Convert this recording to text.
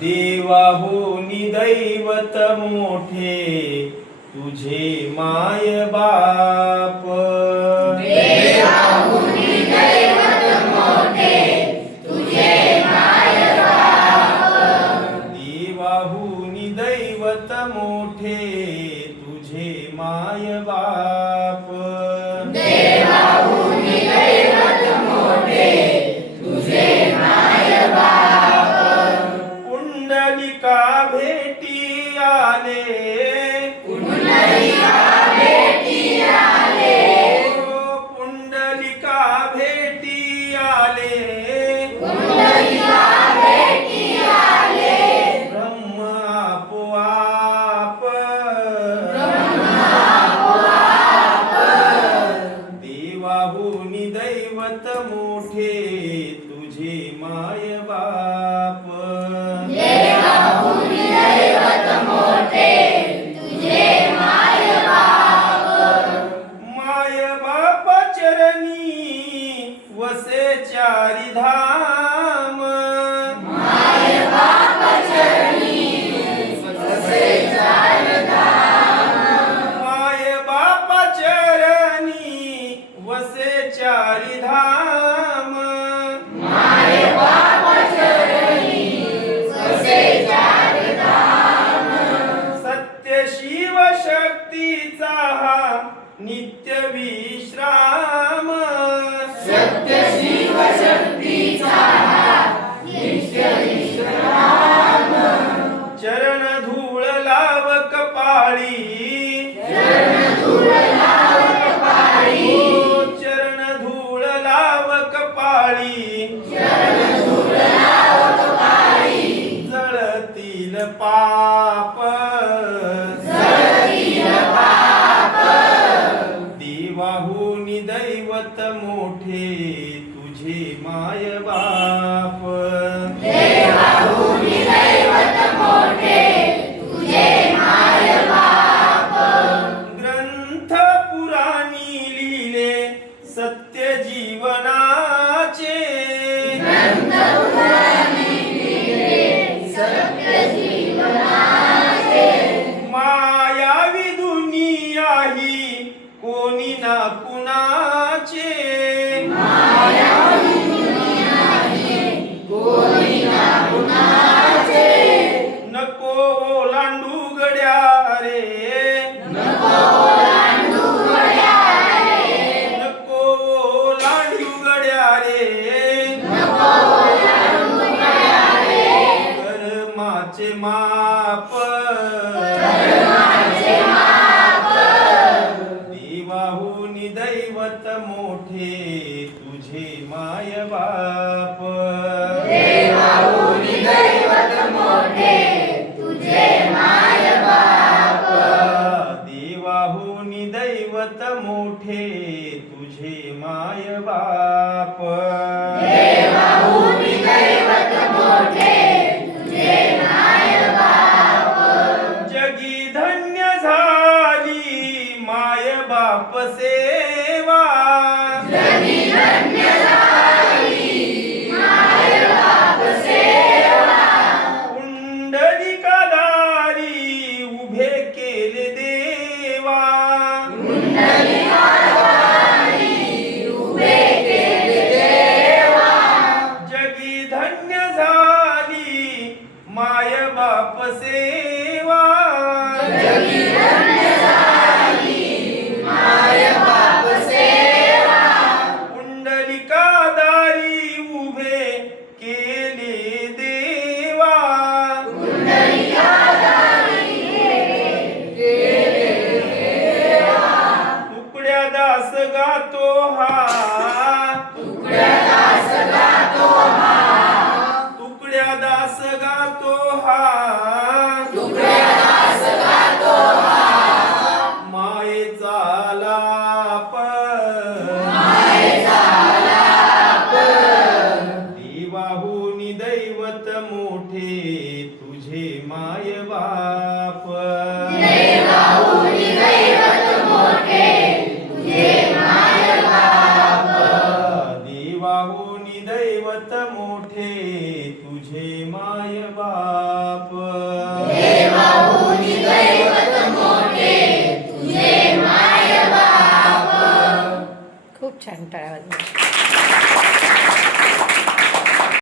देवाहुनी दैवत मोठे तुझे माय बाप. देवाहुनी दैवत मोठे तुझे माय बाप. देवाहुनी दैवत मोठे तुझे माय बाप. देवाहुनी दैवत मोठे तुझे माय बाप. पुंडलिका भेटी आले. पुंडलिका भेटी आले. पुंडलिका भेटी आले. पुंडलिका भेटी आले. ब्रह्म आपोआप. ब्रह्म आपोआप. देवाहुनी दैवत मोठे तुझे माय बाप. देवाहुनी दैवत मोठे तुझे माय बाप. माय बाप चरणी वसे चारी धाम. माय बाप चरणी वसे चार धाम. माय बाप चरणी वसे चारी धाम. माय बाप चरणी वसे चार धाम. सत्य शिव शक्तीचा हा नित्य विश्राम. सत्य शिव शक्तीचा हा नित्य विश्राम. चरण धूळ लाव कपाळी. चरण धूळ लाव कपाळी. चरण धूळ लाव कपाळी. चरण धूळ लाव कपाळी. जळतील पाप. जळतील पाप. देवाहुनी दैवत मोठे तुझे माय बाप. देवाहुनी दैवत मोठे तुझे माय बाप. ग्रंथ पुराणी लिहिले सत्य जीवनाचे. ग्रंथ पुराणी लिहिले सत्य जीवनाचे. मायावी दुनिया ही कोणी ना कुणाचे. मायावी दुनिया ही कोणी ना कुणाचे. नको ओलांडू गड्या रे. नको ओलांडू गड्या रे. नको ओलांडू गड्या रे. नको ओलांडू गड्या रे. कर्माचे माप. कर्माचे माप. देवाहुनी दैवत मोठे तुझे माय बाप. देवाहुनी दैवत मोठे तुझे माय बाप. देवाहुनी दैवत मोठे तुझे माय बाप. देवाहुनी दैवत मोठे तुझे माय बाप. जगी धन्य झाली माय बाप सेवा. जगी धन्य झाली माय बाप सेवा. पुंडलिकाधारी उभे केले देवा. पुंडलिकाधारी उभे केले देवा. जगी धन्य झाली माय बाप सेवा. जगी धन्य झाली माय बाप सेवा. पुंडलिकाधारी उभे केले देवा. पुंडलिकाधारी केले देवा. तुकड्या दास गातो हा. तुकड्या दास गातो हा. तुकड्या दास गातो हा. तुकड्या दास गातो हा. देवाहुनी दैवत मोठे तुझे माय बाप देवाहुनी दैवत मोठे तुझे माय बाप. खूप छान टाळ्या वाजवा.